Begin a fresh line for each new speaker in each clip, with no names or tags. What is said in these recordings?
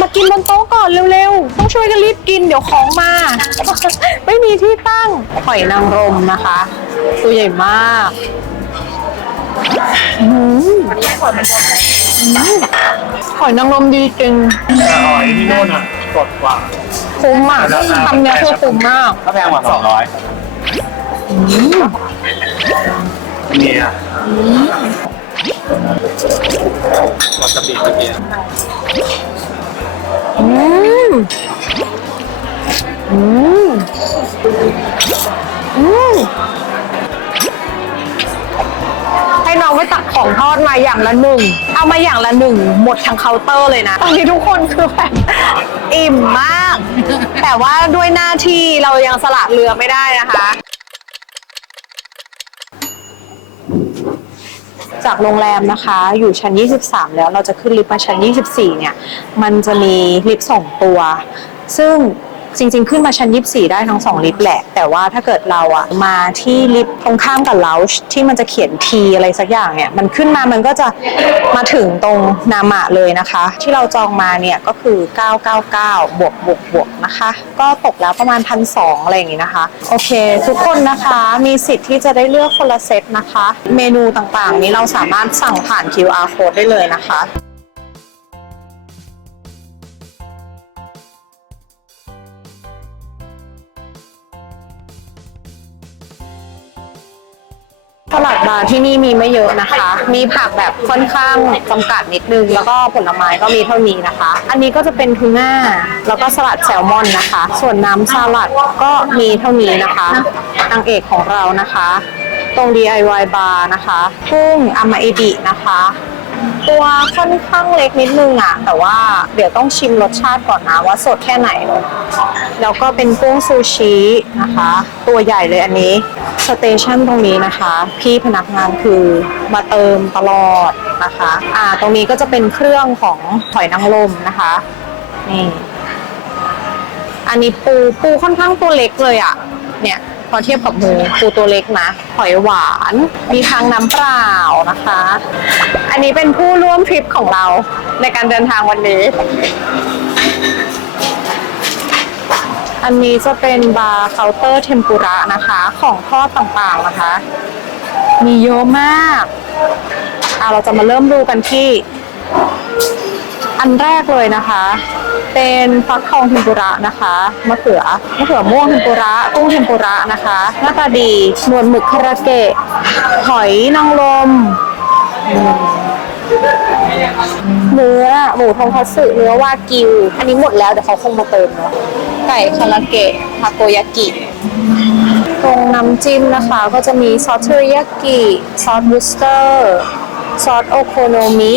มากินบนโต๊ะก่อนเร็วๆ ต้องช่วยกันรีบกินเดี๋ยวของมา ไม่มีที่ตั้งหอยนางรมนะคะ ตัวใหญ่มากอืมอืมหอยนางรมดีจริง
แต่หอยที่โน่นอะสดกว่า
คุ้มอะทำเนี้ยคือคุ้มมาก
ถ้าแพงกว่าสองร้อยเนี่ยวาซาบิเมื่อกี้
อืมอืมอืมให้น้องไปตักของทอดมาอย่างละหนึ่ง เอามาอย่างละหนึ่ง หมดทั้งเคาน์เตอร์เลยนะ ตอนนี้ทุกคนคือแบบ อิ่มมาก แต่ว่าด้วยหน้าที่เรายังสละเรือไม่ได้นะคะ จากโรงแรมนะคะ อยู่ชั้น 23 แล้วเราจะขึ้นลิฟต์มาชั้น 24 เนี่ย มันจะมีลิฟต์สองตัว ซึ่ง จริง ๆ ขึ้นมาชั้น 24 ได้ทั้ง 2 ลิฟต์แหละ แต่ว่าถ้าเกิดเราอะมาที่ลิฟต์ตรงข้ามกับเลาช์ที่มันจะเขียน T อะไรสักอย่างเนี่ย มันขึ้นมามันก็จะมาถึงตรงนามะเลยนะคะ ที่เราจองมาเนี่ยก็คือ 999 บวกบวกบวกนะคะ ก็ตกแล้วประมาณพันสองอะไรอย่างงี้นะคะ โอเค ทุกคนนะคะมีสิทธิ์ที่จะได้เลือกคนละเซตนะคะ เมนูต่างๆ นี้เราสามารถสั่งผ่าน QR code ได้เลยนะคะ สลัดบาร์ที่นี่มีไม่เยอะนะคะ มีผักแบบค่อนข้างจำกัดนิดนึง แล้วก็ผลไม้ก็มีเท่านี้นะคะ อันนี้ก็จะเป็นทูน่า แล้วก็สลัดแซลมอนนะคะ ส่วนน้ำสลัดก็มีเท่านี้นะคะนางเอกของเรานะคะ ตรง DIY bar นะคะกุ้งอามาเอบินะคะ ตัวค่อนข้างเล็กนิดนึงอะ แต่ว่าเดี๋ยวต้องชิมรสชาติก่อนนะว่าสดแค่ไหนแล้วก็เป็นกุ้งซูชินะคะ ตัวใหญ่เลยอันนี้สเตชันตรงนี้นะคะ พี่พนักงานคือมาเติมตลอดนะคะอ่าตรงนี้ก็จะเป็นเครื่องของหอยนางรมนะคะนี่อันนี้ปูปูค่อนข้างตัวเล็กเลยอะเนี่ย พอเทียบกับหมูปูตัวเล็กนะหอยหวาน มีทางน้ำเปล่านะคะ อันนี้เป็นผู้ร่วมทริปของเราในการเดินทางวันนี้ อันนี้จะเป็นบาร์เคาน์เตอร์เทมปุระนะคะ ของทอดต่างๆนะคะ มีเยอะมากอะเราจะมาเริ่มดูกันที่ อันแรกเลยนะคะ เป็นฟักทองเทมปุระนะคะมะเขือมะเขือม่วงเทมปุระกุ้งเทมปุระนะคะหน้าตาดีหนวดหมึกคาราเกะหอยนางรมเนื้อหมูทงคัตสึเนื้อวากิว อันนี้หมดแล้วเดี๋ยวเขาคงมาเติมเนาะไก่คาราเกะทาโกยากิตรงน้ำจิ้มนะคะก็จะมีซอสเทอริยากิซอสบูสเตอร์ซอสโอโคโนมิ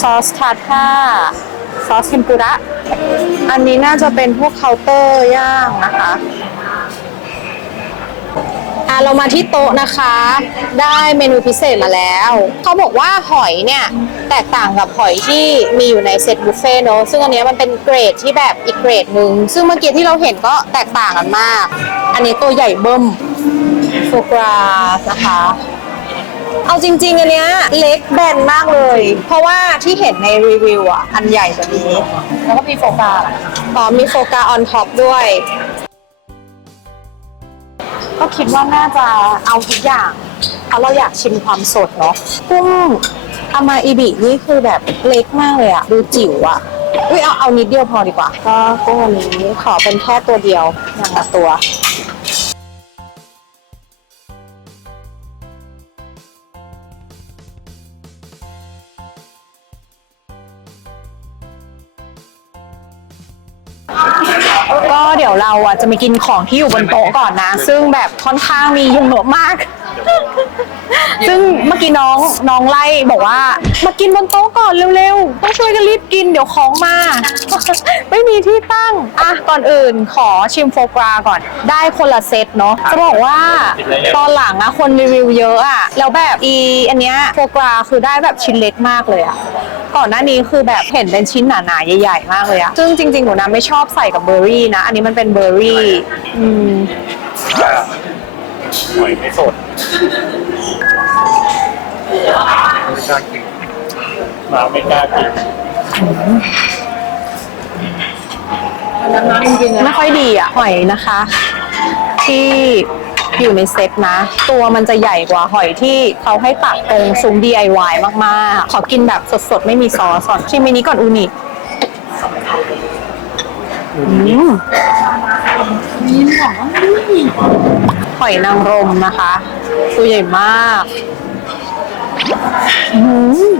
ซอสทาท่าซอสเทมปุระ อันนี้น่าจะเป็นพวกเคาน์เตอร์ย่างนะคะอะเรามาที่โต๊ะนะคะ ได้เมนูพิเศษมาแล้ว เขาบอกว่าหอยเนี่ย แตกต่างกับหอยที่มีอยู่ในเซตบุฟเฟ่เนอะซึ่งอันนี้มันเป็นเกรดที่แบบอีกเกรดหนึ่งซึ่งเมื่อกี้ที่เราเห็นก็แตกต่างกันมาก อันนี้ตัวใหญ่เบิ้มโฟกราสนะคะ เอาจริง ๆ อันเนี้ยเล็กแบนมากเลย เพราะว่าที่เห็นในรีวิวอะ อันใหญ่กว่านี้ แล้วก็มีโฟกาอ๋อมีโฟกาออนท็อปด้วย ก็คิดว่าน่าจะเอาทุกอย่าง เพราะเราอยากชิมความสดเนาะกุ้งอามาอิบินี่คือแบบเล็กมากเลยอะดูจิ๋วอะอุ้ยเอาเอานิดเดียวพอดีกว่า ก็กุ้งอันนี้ขอเป็นแค่ตัวเดียวอย่างละตัว เดี๋ยวเราอะจะไปกินของที่อยู่บนโต๊ะก่อนนะ ซึ่งแบบค่อนข้างมีเยอะมาก ซึ่งเมื่อกี้น้องน้องไล่บอกว่า มากินบนโต๊ะก่อนเร็วๆ ต้องช่วยกันรีบกินเดี๋ยวของมา ไม่มีที่ตั้ง อะก่อนอื่นขอชิมโฟกราก่อน ได้คนละเซตเนาะจะบอกว่าตอนหลังอะคนรีวิวเยอะอะแล้วแบบอีอันเนี้ยโฟกราคือได้แบบชิ้นเล็กมากเลยอะ ก่อนหน้านี้คือแบบเห็นเป็นชิ้นหนาๆใหญ่ๆมากเลยอะซึ่งจริงๆหนูนะไม่ชอบใส่กับเบอร์รี่นะ อันนี้มันเป็นเบอร์รี่อืม
หอยไม่สดไม่กล้ากินมาไม่กล้ากิน
ไม่ค่อยดีอะหอยนะคะ ที่ อยู่ในเซ็ตนะ ตัวมันจะใหญ่กว่าหอยที่เขาให้ตักตรงซุ้ม DIY มากๆ ขอกินแบบสดๆ ไม่มีซอสชิมมินี้ก่อนอูนิหอยนางรมนะคะ ตัวใหญ่มากอืม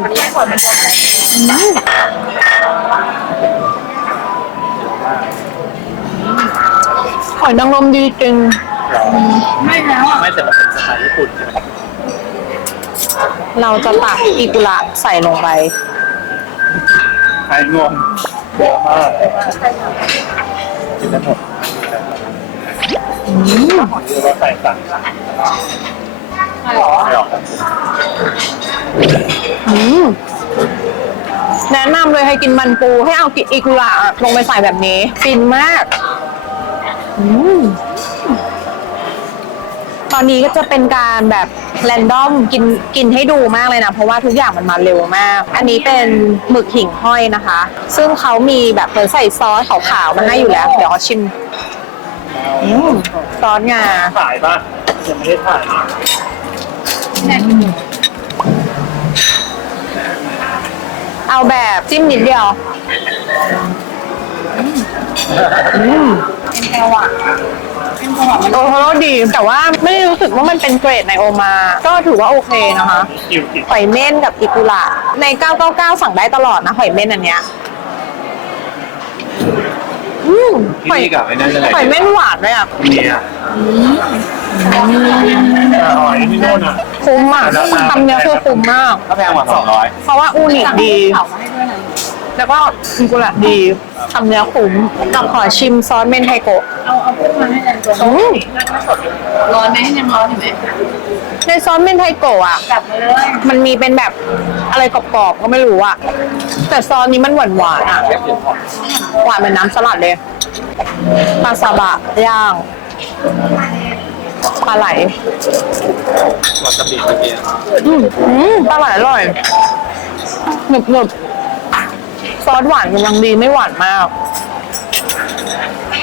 หอยนางรมดีจริง
ไม่แล้วไม่แต่มันเป็นสไตล์ญี่ปุ่นใช่ไหม
เราจะตักอิกุระใส่ลงไป
ไทยรวมเยอะมากกินได้หมดหรือว่าใส่สั่งไม่หรอไม่หรอก
อืมแนะนำเลยให้กินมันปูให้เอากิอิกุระลงไปใส่แบบนี้ฟินมาก อืมต อนนี้ก็จะเป็นการแบบแรนดอมกินกินให้ดูมากเลยนะ เพราะว่าทุกอย่างมันมาเร็วมาก อันนี้เป็นหมึกหิ่งห้อยนะคะ ซึ่งเขามีแบบเหมือนใส่ซอสขาวๆมาให้อยู่แล้ว เดี๋ยวขอชิมอืมซอสงา
ถ่ายป่ะยังไม่ได้ถ่าย
เอาแบบจิ้มนิดเดียวอืม โอโทโร่ดี แต่ว่าไม่ได้รู้สึกว่ามันเป็นเกรดในโอมา ก็ถือว่าโอเคนะคะ
คิวกิน
หอยเม่นกับอิกุระใน 999 สั่งได้ตลอดนะหอยเม่นอันเนี้ยอืม
ที่
หอย
นี่กับไอ้นั่นยังไง
หอยเม่นหวานเลยอะ
เนี่ยหอยที่โน่นอะ
คุ้มอะทำเนี้ยคือคุ้มมาก
ถ้าแพงกว่าสองร้อย
เพราะว่าอูนิดี แล้วก็อิกุระดีทำเนื้อคุ้มกับขอชิมซอสเมนไทโกะ
เอาเอาพวกมาให้แรงตัว
อืม
ร้อนไหมยังร้อนอยู่ไหม
ในซอสเมนไทโกะอะ
กลับมาเลย
มันมีเป็นแบบอะไรกรอบๆก็ไม่รู้อะแต่ซอสนี้มันหวานหวานๆอะหวานเหมือนน้ำสลัดเลยปลาซาบะย่างปลาไหล
วาซาบิเมื่อกี้
อืมอืมปลาไหลอร่อยหนึบหนึบ ซอสหวานกำลังดีไม่หวานมาก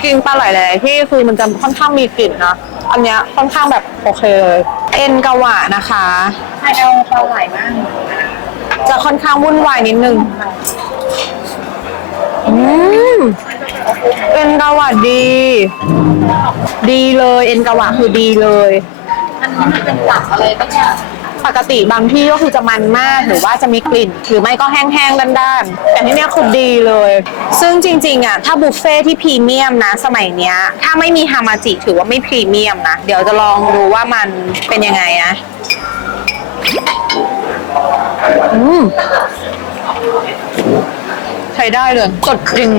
กินปลาไหลหลายๆที่คือมันจะค่อนข้างมีกลิ่นนะ อันเนี้ยค่อนข้างแบบโอเคเลย เอ็นกะหวะนะคะ
ใครเอาปลาไหลบ้าง
จะค่อนข้างวุ่นวายนิดนึง อืม เอ็นกาวะดี ดีเลย เอ็นกาวะคือดีเลย
อันนี้มันเป็นตับอะไรก็เนี่ย
ปกติบางที่ก็คือจะมันมากหรือว่าจะมีกลิ่น หรือไม่ก็แห้งๆด้านๆแต่ที่เนี้ยคือดีเลย ซึ่งจริงๆอะถ้าบุฟเฟ่ที่พรีเมียมนะสมัยเนี้ย ถ้าไม่มีฮามาจิถือว่าไม่พรีเมียมนะ เดี๋ยวจะลองดูว่ามันเป็นยังไงนะอืมใช้ได้เลยสดจริง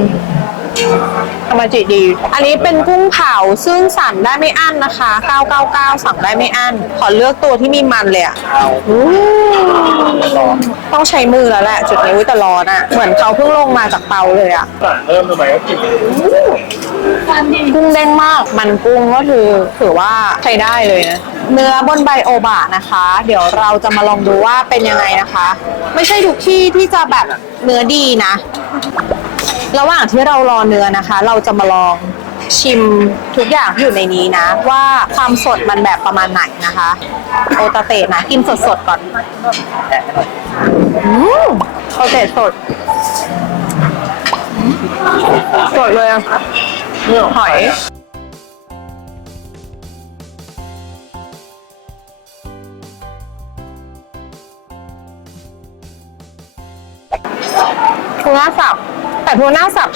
ฮามาจิดี อันนี้เป็นกุ้งเผาซึ่งสั่งได้ไม่อั้นนะคะ 999 สั่งได้ไม่อั้น ขอเลือกตัวที่มีมันเลยอะ
เอา
อู้ต้องใช้มือแล้วแหละ จุดนี้วิแต่ร้อนอะเหมือนเขาเพิ่งลงมาจากเตาเลยอะ
สั่งเริ่มทำไมก็กิน
ความดี
กุ้งเด้งมาก มันกุ้งก็คือถือว่าใช้ได้เลยนะ เนื้อบนใบโอบะนะคะ เดี๋ยวเราจะมาลองดูว่าเป็นยังไงนะคะ ไม่ใช่ทุกที่ที่จะแบบเนื้อดีนะ ระหว่างที่เรารอเนื้อนะคะ เราจะมาลองชิมทุกอย่างที่อยู่ในนี้นะ ว่าความสดมันแบบประมาณไหนนะคะ โอตาเตะนะ กินสดๆก่อนอืมโอเตะสด สดเลยอะหอยทูน่าสับ แต่ทูน่าสับ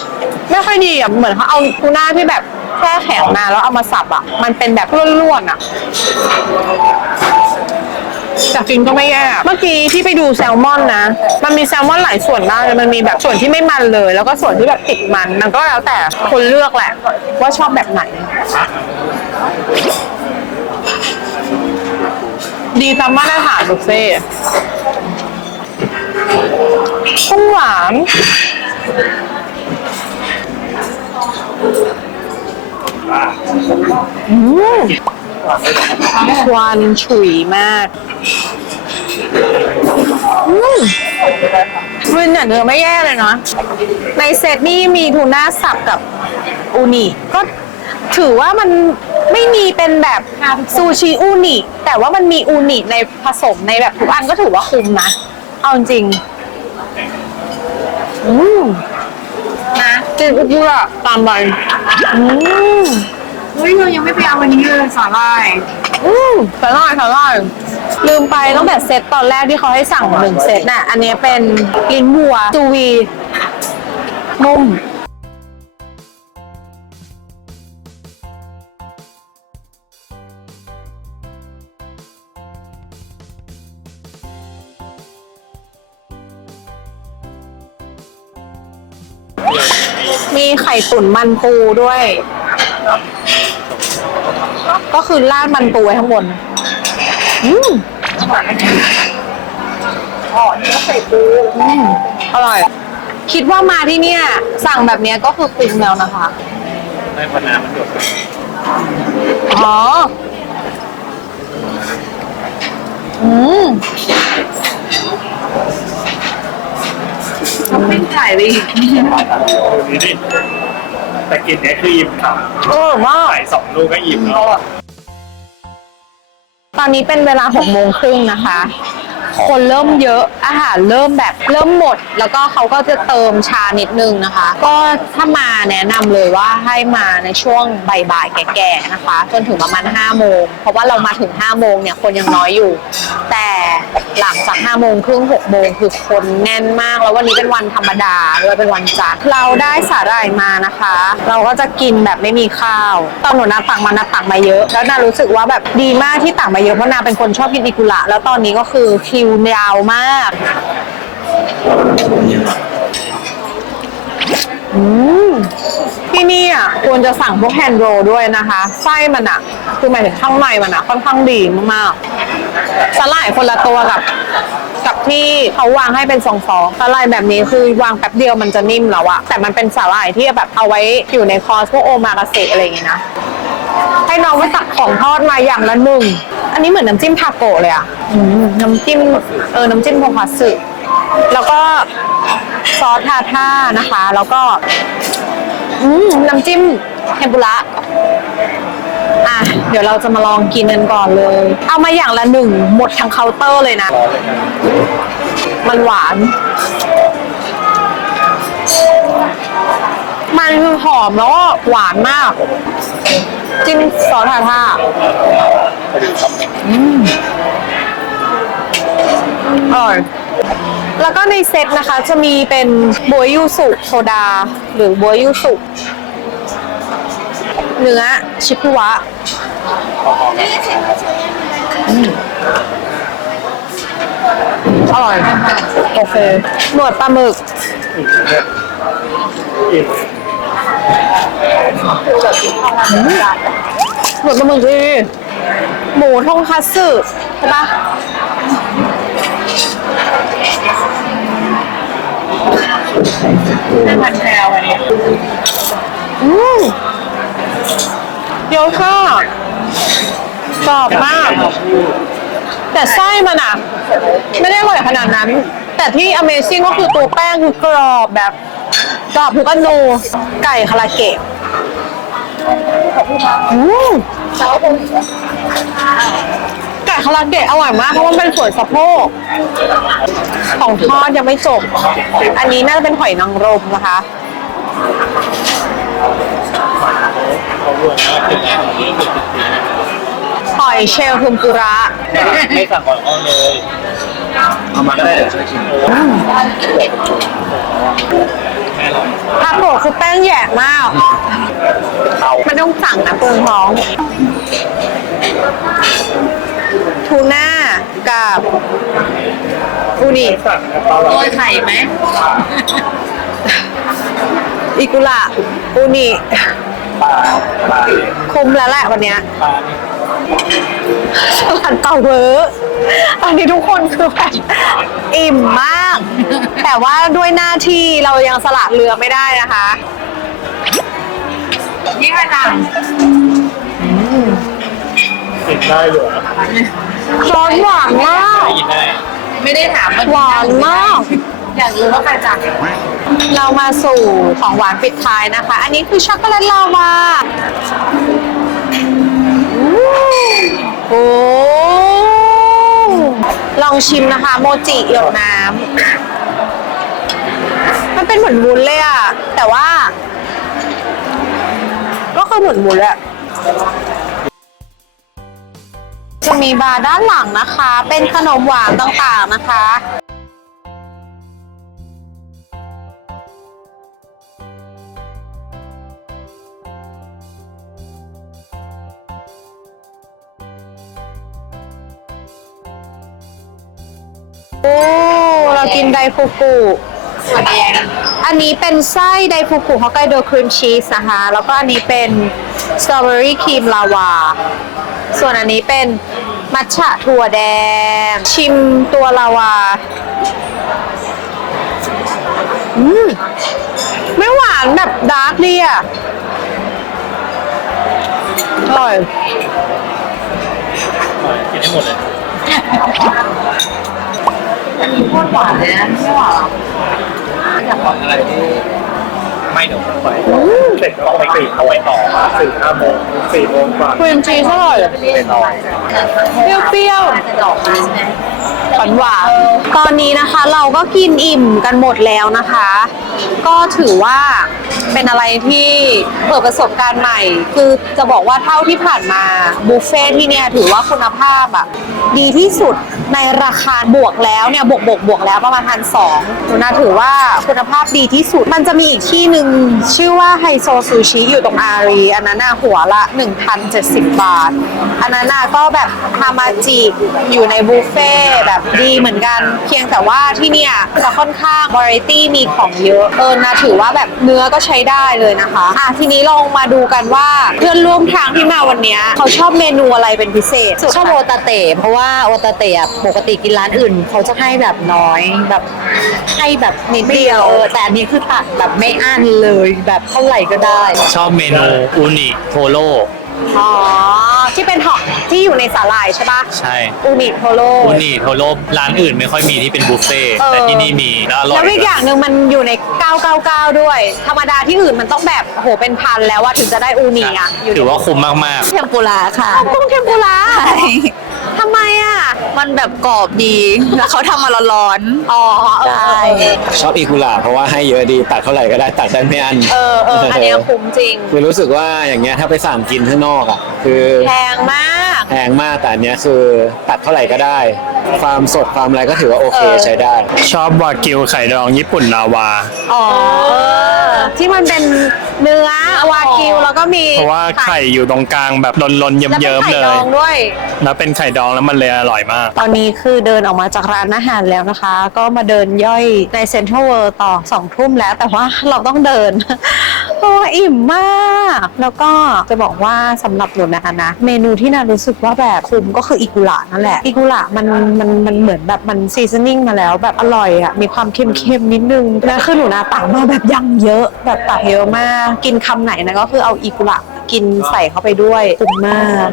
ไม่ค่อยดีอะเหมือนเขาเอาทูน่าที่แบบแช่แข็งมาแล้วเอามาสับอะ มันเป็นแบบร่วนๆอะแต่กินก็ไม่แย่ เมื่อกี้ที่ไปดูแซลมอนนะ มันมีแซลมอนหลายส่วนมากเลยมันมีแบบส่วนที่ไม่มันเลย แล้วก็ส่วนที่แบบติดมัน มันก็แล้วแต่คนเลือกแหละ ว่าชอบแบบไหน ดีตามมาตรฐานบุฟเฟ่ต์กุ้งหวาน อืมควันฉุยมากอืมวินเนี่ยเนื้อไม่แย่เลยเนาะในเซตนี่มีทูน่าสับกับอูนิก็ถือว่ามันไม่มีเป็นแบบซูชิอูนิแต่ว่ามันมีอูนิในผสมในแบบทุกอันก็ถือว่าคุ้มนะ เอาจริง อืมนะกินอุกุระตามไปอืม
เฮ้ยเรายังไม่ไปเอาวันนี้เลยสาหร่าย
อืมสาหร่ายสาหร่ายลืมไปตั้งแต่เซตตอนแรกที่เขาให้สั่งหนึ่งเซตน่ะ อันนี้เป็นลิ้นวัวจูวีนุ่ม มีไข่ตุ๋นมันปูด้วย ก็คือราดมันปูไว้ข้างบน อืม
อ๋อนี่ก็ใส่ปู
อืมอร่อย คิดว่ามาที่เนี่ย สั่งแบบเนี้ยก็คือคุ้มแล้วนะคะ
ไม่พอน้ำมันหยด
อ๋อ อืม
ท็อปปิ้งไก่ไปอีก
ดูนี่ดิ แต่กินเนี้ยคืออิ่มครับ
อร่อยมาก
ใส่สองลูกก็อิ่มแล้ว
ตอนนี้เป็นเวลาหกโมงครึ่งนะคะ คนเริ่มเยอะอาหารเริ่มแบบเริ่มหมด แล้วก็เขาก็จะเติมชานิดนึงนะคะ ก็ถ้ามาแนะนำเลยว่าให้มาในช่วงบ่ายๆแก่ๆนะคะ จนถึงประมาณ5โมงเพราะว่าเรามาถึง5โมงเนี่ยคนยังน้อยอยู่ แต่ หลังจาก5โมงครึ่ง6โมงคือคนแน่นมาก แล้ววันนี้เป็นวันธรรมดาด้วยเป็นวันจันทร์เราได้สาหร่ายมานะคะ เราก็จะกินแบบไม่มีข้าวตอนหนูนาตักมานาตักมาเยอะ แล้วนารู้สึกว่าแบบดีมากที่ตักมาเยอะเพราะนาเป็นคนชอบกินอิกุระแล้วตอนนี้ก็คือคิวยาวมากอืม ที่นี่อะควรจะสั่งพวกแฮนด์โรด้วยนะคะ ไส้มันอะ คือหมายถึงข้างในมันอะ ค่อนข้างดีมากๆสลายคนละตัวกับ กับที่เขาวางให้เป็นซองๆสลายแบบนี้คือวางแป๊บเดียวมันจะนิ่มแล้วอะแต่มันเป็นสาหร่ายที่แบบเอาไว้อยู่ในคอร์สพวกโอมากาเสอะไรอย่างเงี้ยนะให้น้องไปตักของทอดมาอย่างละหนึ่ง อันนี้เหมือนน้ำจิ้มทาโกะเลยอะอืมน้ำจิ้มเออ น้ำจิ้มโทคัตสึแล้วก็ซอสทาท่านะคะ แล้วก็ อืมน้ำจิ้มเทมปุระอะ เดี๋ยวเราจะมาลองกินกันก่อนเลย เอามาอย่างละหนึ่งหมดทั้งเคาน์เตอร์เลยนะ มันหวาน มันคือหอมแล้วก็หวานมาก จิ้มซอสทาท่าอืมอร่อย แล้วก็ในเซตนะคะจะมีเป็นบัวยูสุโซดา หรือบัวยูสุเนื้อชิคุวะอืมอร่อย โอเค หนวดปลาหมึก
อิ่ม
หนวดปลาหมึกดีหมูทงคัตสึใช่ปะ
เป็นพันแพรวอันนี้
อืมเดี๋ยวค่ะกรอบมาก แต่ไส้มันอะ ไม่ได้อร่อยขนาดนั้น แต่ที่ Amazing ก็คือตัวแป้งคือกรอบแบบกรอบทุกอนูไก่คาราเกะอืม ไก่คาราเกะอร่อยมากเพราะมันเป็นส่วนสะโพกของทอดยังไม่จบ อันนี้น่าจะเป็นหอยนางรมนะคะหอยเชลล์คุมปุระ
ไม่สั่งก่อนเอเลยเอามาก็ได้เดี๋ยวช่วยชิมแม่อร่อย
ทาโกคือแป้งแหยกมาก มันต้องสั่งนะเปลืองท้อง ทูน่ากับอูนิ
สั่งนะปลา
โรยไข่ไหม
อิกุระอูนิ
ปลาปลา
คุ้มแล้วแหละวันเนี้ย
ปลานี่
สลัดเต่าเวอร์ตอนนี้ทุกคนคือแบบอิ่มมาก แต่ว่าด้วยหน้าที่เรายังสละเรือไม่ได้นะคะ
นี่ใครท
กินได้อยู่นะ
ซอสหวานมาก
ได้ยินได้ำ
ไม่ได้ถามว่า
หวานมาก
อยากรู้ว่าใครจัง
อเรามาสู่ของหวานปิดท้ายนะคะ อันนี้คือช็อกโกแลตลาวาโอ้ลองชิมนะคะ โมจิหยดน้ำมันเป็นเหมือนวุ้นเลยอะแต่ว่า ก็คือเหมือนวุ้นแหละ จะมีบาร์ด้านหลังนะคะ เป็นขนมหวานต่างๆนะคะ โอ้ เรากินไดฟูกุอันนี้เป็นไส้ไดฟูกุฮอกไกโดครีมชีสนะคะ แล้วก็อันนี้เป็นสตรอเบอรี่ครีมลาวา ส่วนอันนี้เป็นมัทฉะถั่วแดง ชิมตัวลาวา อืม ไม่หวานแบบดาร์กดีอะ อร่อย
กินให้หมดเลย
อันนี้โคตรหวานเลยนะไม่หวานหรอ
อะไรที่ ไม่เดี๋ยวไปเสร็จก็ต้องไปกรีดเอาไว้ต่อสี่ห้าโมงสี่โมงกว่า
ครีมชีสอร่อย
ไปต่อ
เปรี้ยว
จะดอกมาใช่ไหม
ๆหวานหวานๆตอนนี้นะคะเราก็กินอิ่มกันหมดแล้วนะคะ ก็ถือว่าเป็นอะไรที่เปิดประสบการณ์ใหม่ คือจะบอกว่าเท่าที่ผ่านมาบุฟเฟ่ที่เนี่ยถือว่าคุณภาพอะดีที่สุดในราคาบวกแล้วเนี่ยบวกบวกบวกแล้วประมาณพันสองหนูนาถือว่าคุณภาพดีที่สุด มันจะมีอีกที่หนึ่งชื่อว่าไฮโซซูชิอยู่ตรงอารีอันนั้นน่ะหัวละ 1,070 บาท อันนั้นน่ะก็แบบฮามาจิอยู่ในบุฟเฟ่ต์แบบดีเหมือนกัน เพียงแต่ว่าที่เนี่ยจะค่อนข้างวาไรตี้มีของเยอะเออนะถือว่าแบบเนื้อก็ใช้ได้เลยนะคะอะทีนี้ลองมาดูกันว่าเพื่อนร่วมทางที่มาวันเนี้ยเขาชอบเมนูอะไรเป็นพิเศษ
ชอบโอตาเตะเพราะว่าโอตาเตะอะปกติกินร้านอื่น เขาจะให้แบบน้อยแบบให้แบบนิดเดียวเออแต่อันนี้คือตัดแบบไม่อั้นเลยแบบเท่าไหร่ก็ได้
ชอบเมนูอูนิโทโร่
อ๋อ ที่เป็นหอกที่อยู่ในสาหร่ายใช่ปะ
ใช่
อูนิโทโร่
อูนิโทโร่ร้านอื่นไม่ค่อยมีที่เป็นบุฟเฟ่ต์
เออ
แต่ที่นี่มีแล้วอร่อย
แล้วอีกอย่างหนึ่งมันอยู่ใน 999 ด้วย ธรรมดาที่อื่นมันต้องแบบโอ้โหเป็นพันแล้วว่าถึงจะได้อูนิอะอยู่ใน
ถือว่าคุ้มมาก
เทมปุระค่ะ
อ้าวกุ้งเทมปุระ
ใช่
ทำไมอะ
มันแบบกรอบดีแล้วเขาทำมาร้อน
อ๋อเออ
ใช่
ชอบอีกุหลาบเพราะว่าให้เยอะดีตัดเท่าไหร่ก็ได้ตัดได้ไม่อัน
เออเอออันเนี้ยคุ้มจริง
คือรู้สึกว่าอย่างเงี้ยถ้าไปสั่งกินข้างนอกอะคือ
แพงมาก
แพงมากแต่อันเนี้ยคือตัดเท่าไหร่ก็ได้ ความสดความอะไรก็ถือว่าโอเค
เออ
ใช้ได้
ๆชอบวากิวไข่ดองญี่ปุ่นลาวา
อ๋อที่มันเป็นเนื้อวากิวแล้วก็มี
เพราะว่าไข่อยู่ตรงกลางแบบลนๆ
แล้วเป็น
เยิ้ม
ไข่
ๆเล
ด
ย
องด้วย
แล้วเป็นไข่ดองแล้วมันเลยอร่อยมาก
ตอนนี้คือเดินออกมาจากร้านอาหารแล้วนะคะ ก็มาเดินย่อยในเซ็นทรัลเวิลด์ต่อสองทุ่มแล้ว แต่ว่าเราต้องเดินเพราะว่าอิ่มมาก แล้วก็จะบอกว่าสำหรับหนูนะคะนะ เมนูที่นารู้สึกว่าแบบคุ้มก็คืออิกุระนั่นแหละ อิกุระมันมันมันเหมือนแบบมันซีซันนิ่งมาแล้วแบบอร่อยอะมีความเค็มๆนิดนึงแล้วคือหนูนาตักมาแบบยังเยอะแบบตักเยอะมาก กินคำไหนนะก็คือเอาอิกุระกินใส่เข้าไปด้วยคุ้มมาก